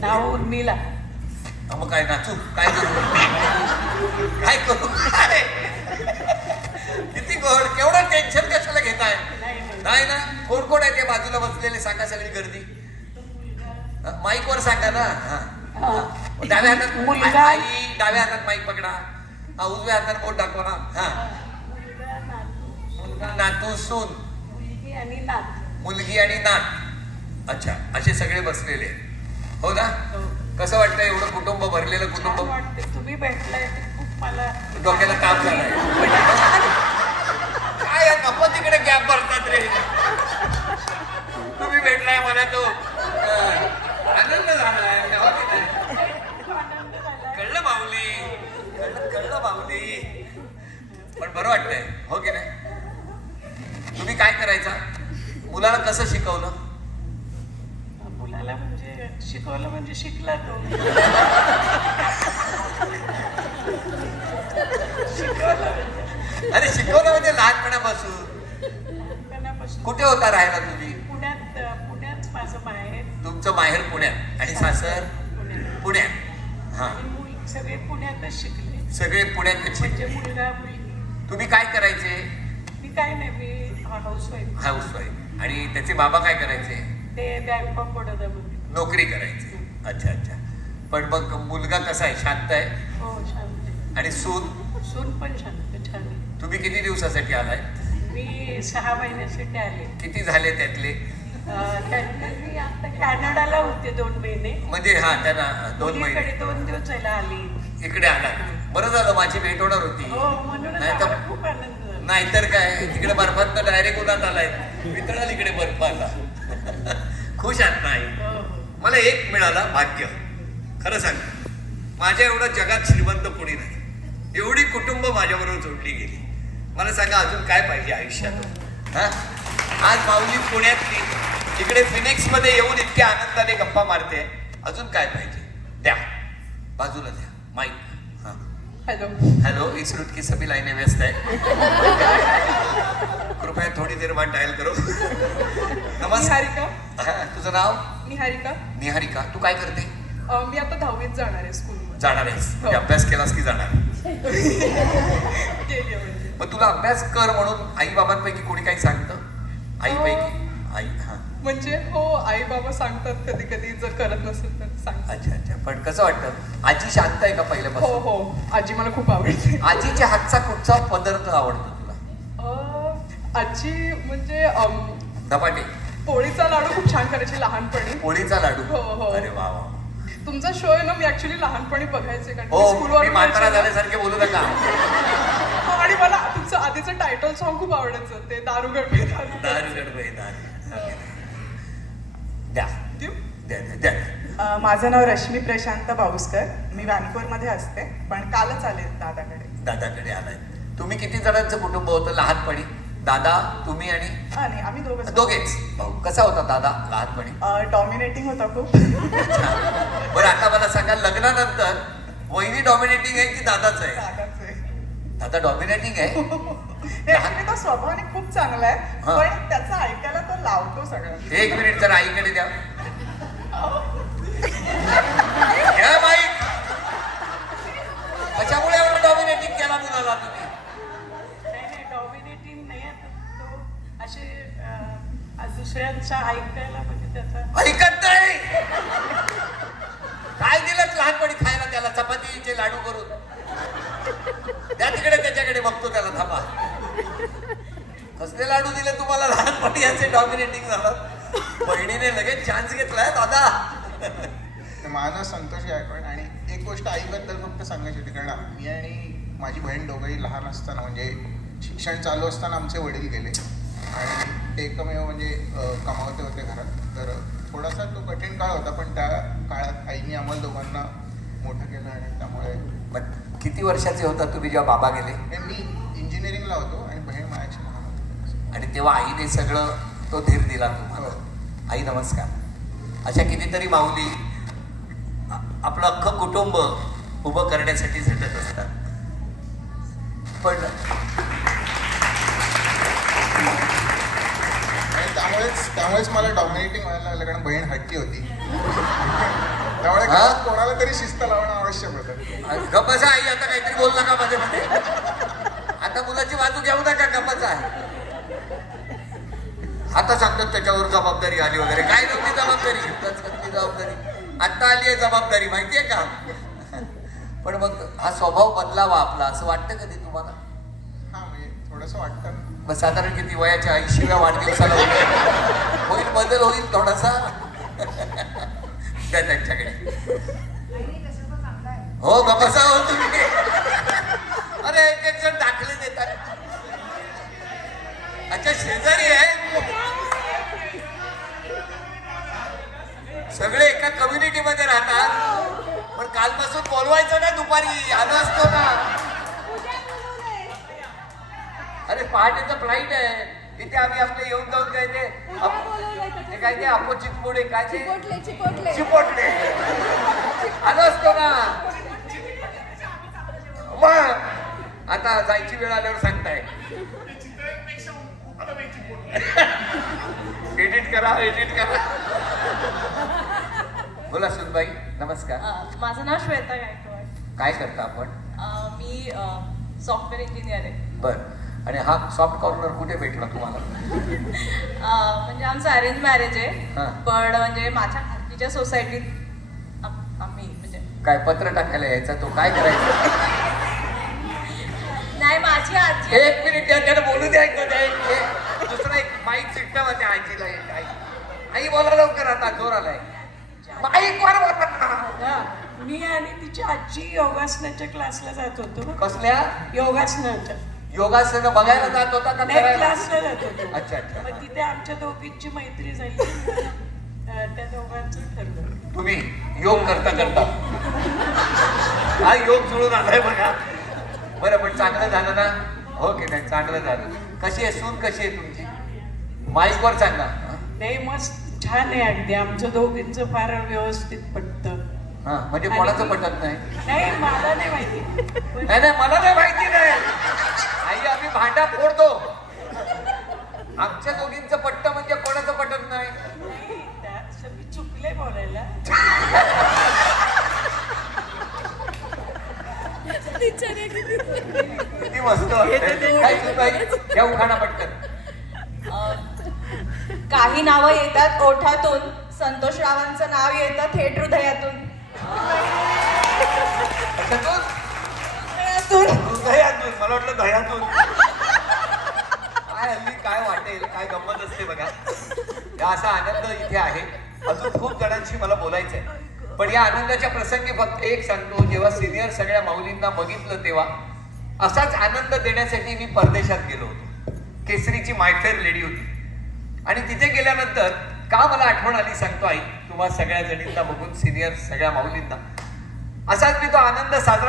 नाव उर्मिला. मग काय नाचू, काय करू, काय करू, काय किती गोड, केवढं टेन्शन कशाला घेताय? नाही ना. कोण कोण आहे ते बाजूला बसलेले? सांगा सगळी गर्दी. माईक वर सांगा ना. डाव्या हातात मुलगा. आई, डाव्या हातात माईक पकडा. हा, उजव्या हातात बोट दाखवा. हा, मुलगा, नातू, सून, मुलगी आणि नात. मुलगी आणि नात. अच्छा, असे सगळे बसलेले हो ना. कसं वाटतं एवढं कुटुंब, भरलेलं कुटुंब? छान वाटते. तुम्ही भेटलाय ते खूप मला डोक्याला ताप झालाय. काय या नको तिकडे गॅप भरतात रे. तुम्ही भेटलाय मला तो आनंद झालाय. आनंद झाला. कळलं माऊली, कळलं माऊली. पण बरं वाटतंय हो की नाही? तुम्ही काय करायचा? मुलाला कसं शिकवलं? मुलाला म्हणजे शिकवलं म्हणजे शिकला तो. अरे शिकवलं म्हणजे लहानपणापासून. लहानपणापासून. कुठे होता राहायला तुम्ही? पुण्यात माझं माहेर. तुमचं माहेर पुण्यात आणि सासर पुण्यात. हा, सगळे पुण्यातच शिकले. सगळे पुण्यात. म्हणजे मुलगा मुलगी. तुम्ही काय करायचे? मी काय नाही, मी हाऊसवाईफ. हाऊसवाईफ. आणि त्याचे बाबा काय करायचे? ते बँक ऑफ बडोदामध्ये नोकरी करायचे. अच्छा अच्छा. पण मग मुलगा कसा आहे? शांत आहे? हो, शांत आहे. आणि सून? सून पण शांत, छान आहे. तुम्ही किती दिवसासाठी आलाय? मी 6 महिन्यासाठी आले. किती झाले त्यातले? त्यानंतर मी आता कॅनडाला होते 2 महिने. म्हणजे हा, त्यांना 2 महिने. मुलीकडे 2 दिवस जायला आली. इकडे आला. बरं झालं, माझी भेट होणार होती. हो, म्हणूनच नाही तर आम्हाला खूप आनंद झाला. नाहीतर काय, तिकडे बर्फात डायरेक्ट उन्हात आलाय. वितळाल इकडे बर्फ आला. खुश आहात नाही? हो, हो. मला एक मिळाला भाग्य. खरं सांग, माझ्या एवढं जगात श्रीमंत कोणी नाही. एवढी कुटुंब माझ्याबरोबर जोडली गेली. मला सांगा अजून काय पाहिजे आयुष्यात? हा, आज माऊली पुण्यातली इकडे फिनिक्स मध्ये येऊन इतक्या आनंदाने गप्पा मारते. अजून काय पाहिजे? द्या, बाजूला द्या माईक. हा, हॅलो. हेलो, इस रूट की सभी लाइनें व्यस्त है, कृपया थोड़ी देर बाद डायल करो. नमस्कार. निहारिका. हा, तुझं नाव? निहारिका. निहारिका. तू काय करते? मी आता 10वीत जाणार आहे स्कूलमध्ये. जाणार आहेस? म्हणजे अभ्यास केलास की जाणार? केली आहे म्हणजे. मग तुला अभ्यास कर म्हणून आई बाबांपैकी कोणी काही सांगतं? आईपैकी? आई. हा, म्हणजे हो, आई बाबा सांगतात कधी कधी, जर करत नसेल तर सांगतात. अच्छा अच्छा. पण कसं वाटतं? आजी शांत आहे का हो पहिल्यापासून? हो, आजी मला खूप आवडते. आजीच्या हातचा कुठचा पदार्थ आवडतो तुला? आजी म्हणजे धपाटे? पोळीचा लाडू खूप छान करायची लहानपणी. पोळीचा लाडू? हो, हो. अरे वा वा. तुमचा शो आहे ना, मी ऍक्च्युली लहानपणी बघायचे, कारण हो, स्कूलवर मी म्हातारा झाल्यासारखे बोलू नका. आणि मला तुमचं आधीचं टायटल सॉन्ग खूप आवडायचं, ते दारू गडबे दारू. दारू गडबे दारू. द्या देऊ? द्या द्या द्या. माझं नाव रश्मी प्रशांत बाऊसकर. मी व्हॅनकोरमध्ये असते, पण कालच आले दादाकडे. दादाकडे आलाय. तुम्ही किती जणांचं कुटुंब होतं लहानपणी? दादा, तुम्ही आणि? नाही, आम्ही दोघेच भाऊ. कसा होता दादा लहानपणी? डॉमिनेटिंग होता खूप. बरं, आता मला सांगा, लग्नानंतर वहिनी डॉमिनेटिंग आहे की दादाच आहे? दादाच आहे. दादा डॉमिनेटिंग आहे? Actually तो स्वभावाने खूप चांगला आहे, हा. पण त्याचं ऐकायला तो लावतो सगळं. एक मिनिट जरा आईकडे द्या. घ्या माईक. कशामुळे एवढं डॉमिनेटिंग केला मुलाला तुम्ही? नाही, डॉमिनेटिंग नाही आहे. तो असे दुसऱ्यांचा ऐकायला म्हणजे त्याचा ऐकत नाही. काय दिलं लहानपणी खायला त्याला? चपातीचे लाडू करून त्या तिकडे त्याच्याकडे बघतो त्याला. थांबा, कसले लाडू दिले तुम्हाला लहानपणी? याचे डॉमिनेटिंग झालं. बहिणीने लगेच चान्स घेतलाय दादा. माझं संतोष गायकवाड. आणि एक गोष्ट आईबद्दल फक्त सांगायची होती, कारण मी आणि माझी बहीण दोघंही लहान असताना, म्हणजे शिक्षण चालू असताना आमचे वडील गेले आणि ते एकमेव म्हणजे कमावते होते घरात. तर थोडासा तो कठीण काळ होता, पण त्या काळात आईने आम्हाला दोघांना मोठं केलं. आणि त्यामुळे मग किती वर्षाचे होता तुम्ही जेव्हा बाबा गेले? मी इंजिनिअरिंगला होतो आणि बहीण माझ्याशी लहान होती. आणि तेव्हा आईने सगळं तो धीर दिला तुम्हाला. आई नमस्कार. अशा कितीतरी माऊली आपलं अख्खं कुटुंब उभं करण्यासाठी झटत असतात. पण त्यामुळेच मला डॉमिनेटिंग व्हायला लागलं, कारण बहीण हट्टी होती. त्यामुळे हा? घरात कोणाला तरी शिस्त लावणं आवश्यक होतं. गप्पाचा आई आता काहीतरी बोल नका मध्ये मध्ये. आता मुलाची बाजू घेऊ नका, गप्पाचा आहे. आता सांगतात त्याच्यावर जबाबदारी आली वगैरे. काय नव्हती जबाबदारी, कसली जबाबदारी आता आली आहे जबाबदारी, माहितीये का? पण मग हा स्वभाव बदलावा आपला, असं वाटतं कधी तुम्हाला? हा म्हणजे थोडंसं वाटतं. मग साधारण किती वयाच्या 80व्या वाढदिवसाला होईल बदल, होईल थोडासा. द्या त्यांच्याकडे. हो गप्पा हो तुम्ही. अरे एक एक जण दाखले देतात. अच्छा शेजारी आहे, सगळे एका कम्युनिटी मध्ये राहतात. पण कालपासून बोलवायचं ना, दुपारी आलो असतो ना. अरे पहाटेचं फ्लाईट आहे, तिथे आम्ही आपले येऊन जाऊन काय ते काय ते अपोजिट पुढे काय ते चिपोटले आलो असतो ना. मग आता जायची वेळ आल्यावर सांगताय. एडिट करा, एडिट करा. बोला सुनबाई, नमस्कार. माझं नाव श्वेता गायकवाड. काय करता आपण? मी सॉफ्टवेअर इंजिनियर आहे. बर. आणि हा सॉफ्ट कॉर्नर कुठे भेटला तुम्हाला? म्हणजे आमचं अरेंज मॅरेज आहे. हा. पण म्हणजे माझ्या आजीच्या सोसायटीत आम्ही म्हणजे काय पत्र टाकायला यायचा तो, काय करायचं? नाही, माझी आजी एक मिनिट त्याला बोलू द्यायचं. दुसरा एक माईक सिस्टम आहे आजीला. एक आई बोला लवकर, आता जोर आलाय. माईक वर बोला. मी आणि तिची आजी योगासनाच्या क्लासला जात होतो. कसल्या योगासनाच्या योगासन बघायला जात होता का? नाही, करायला? क्लासला जात होतो. अच्छा अच्छा. मग तिथे आमच्या दोघींची मैत्री झाली. त्या दोघांचं ठरलं. तुम्ही योग करता करता हा योग जुळून आलाय बघा. बरं, पण चांगलं झालं ना? हो की नाही? चांगलं झालं. कशी आहे सून, कशी आहे तुमची? माईक वर सांगा. नाही, मस्त छान आहे अगदी. आमचं दोघींचं फार व्यवस्थित पटतं. हा, म्हणजे कोणाचं पटत नाही? नाही, मला नाही माहिती. नाही नाही, मला नाही माहिती नाही. आई आम्ही भांडा फोडतो. आमच्या दोघींचं पटतं म्हणजे कोणाचं पटत नाही? नाही, त्यात मी चुकले बोलायला. किती मस्त वाटतंय. काय सुनबाई, या उखाणा पटकन. काही नावं येतात ओठातून, संतोष रावांचं नाव येतं थेट हृदयातून. कशातून? हृदयातून. मला वाटलं दह्यातून. काय हल्ली काय वाटेल, काय गंमत असते बघा. या असा आनंद इथे आहे. अजून खूप जणांशी मला बोलायचं आहे. पण या आनंदाच्या प्रसंगी फक्त एक सांगतो, जेव्हा सिनियर सगळ्या माऊलींना बघितलं तेव्हा असाच आनंद देण्यासाठी मी परदेशात गेलो होतो. केसरीची मायफेअर लेडी होती. आणि तिथे गेल्यानंतर का मला आठवण आली सांगतो आई, तुम्हा सगळ्या जणींना बघून, सिनियर सगळ्या माऊलींना. असाच मी तो आनंद साजरा